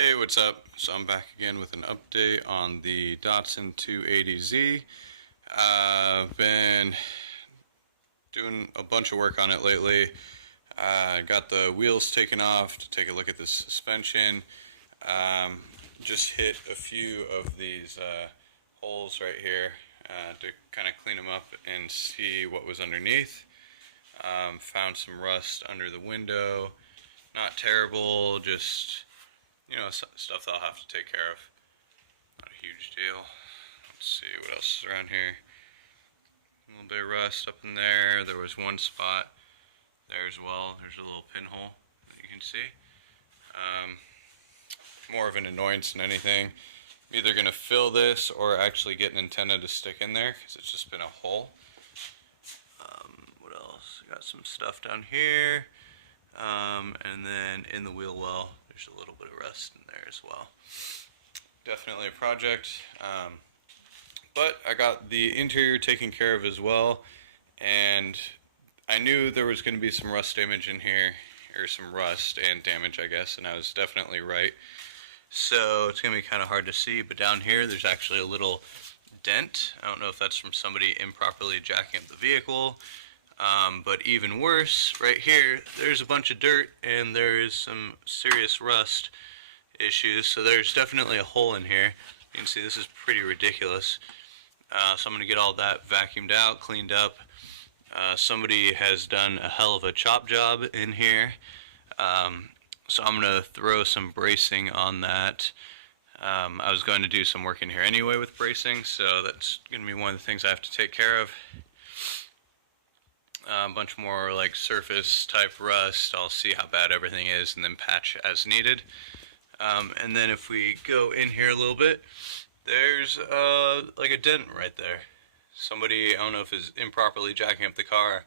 Hey, what's up? So I'm back again with an update on the Datsun 280Z. I've been doing a bunch of work on it lately. Got the wheels taken off to take a look at the suspension. Just hit a few of these holes right here to kind of clean them up and see what was underneath. Found some rust under the window. Not terrible, just stuff that I'll have to take care of. Not a huge deal. Let's see what else is around here. A little bit of rust up in there. There was one spot there as well. There's a little pinhole that you can see. More of an annoyance than anything. I'm either going to fill this or actually get an antenna to stick in there because it's just been a hole. What else? Got some stuff down here. And then in the wheel well, there's a little bit of rust in there as well. Definitely a project. But I got the interior taken care of as well. And I knew there was going to be some rust damage in here, or some rust and damage, I guess, and I was definitely right. So it's going to be kind of hard to see, but down here there's actually a little dent. I don't know if that's from somebody improperly jacking up the vehicle. But even worse, right here, there's a bunch of dirt and there is some serious rust issues. So there's definitely a hole in here. You can see this is pretty ridiculous. So I'm going to get all that vacuumed out, cleaned up. Somebody has done a hell of a chop job in here. So I'm going to throw some bracing on that. I was going to do some work in here anyway with bracing, so that's going to be one of the things I have to take care of. A bunch more like surface type rust. I'll see how bad everything is and then patch as needed. And then if we go in here a little bit, there's like a dent right there. Somebody, I don't know if is improperly jacking up the car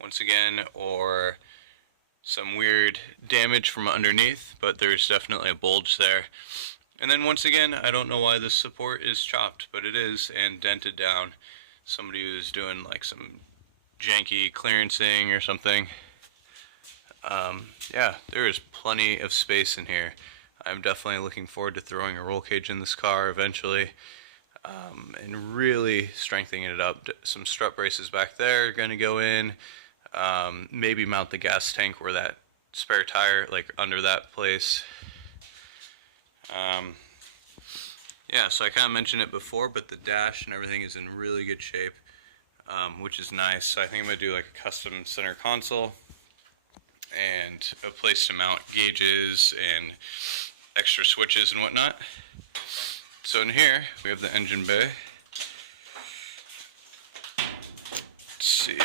once again or some weird damage from underneath, but there's definitely a bulge there. And then once again, I don't know why this support is chopped, but it is, and dented down. Somebody who's doing like some janky clearancing or something. Yeah, there is plenty of space in here. I'm definitely looking forward to throwing a roll cage in this car eventually, and really strengthening it up. Some strut braces back there are going to go in. Maybe mount the gas tank where that spare tire, like under that place. Yeah, so I kind of mentioned it before, but the dash and everything is in really good shape. Which is nice. So I think I'm going to do like a custom center console and a place to mount gauges and extra switches and whatnot. So in here we have the engine bay. Let's see,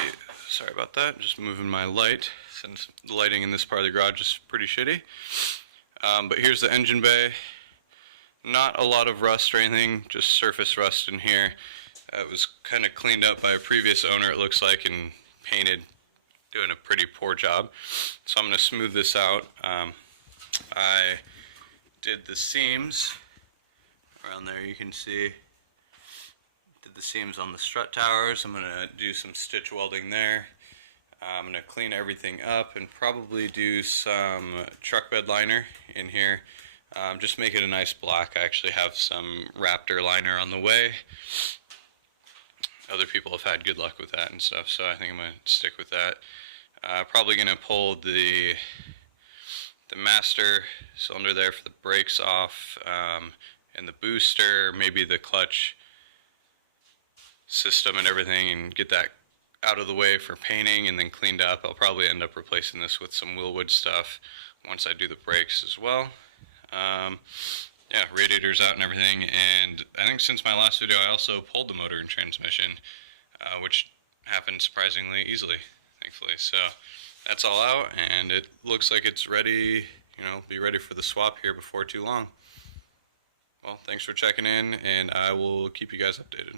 sorry about that, just moving my light since the lighting in this part of the garage is pretty shitty. But here's the engine bay. Not a lot of rust or anything, just surface rust in here. It was kind of cleaned up by a previous owner, it looks like, and painted, doing a pretty poor job. So I'm going to smooth this out. I did the seams around there, you can see. Did the seams on the strut towers. I'm going to do some stitch welding there. I'm going to clean everything up and probably do some truck bed liner in here. Just make it a nice black. I actually have some Raptor liner on the way. Other people have had good luck with that and stuff, so I think I'm going to stick with that. Probably going to pull the master cylinder there for the brakes off, and the booster, maybe the clutch system and everything, and get that out of the way for painting and then cleaned up. I'll probably end up replacing this with some Willwood stuff once I do the brakes as well. Yeah, radiator's out and everything, and I think since my last video I also pulled the motor and transmission, which happened surprisingly easily, thankfully. So that's all out, and it looks like it's ready, be ready for the swap here before too long. Well, thanks for checking in, and I will keep you guys updated.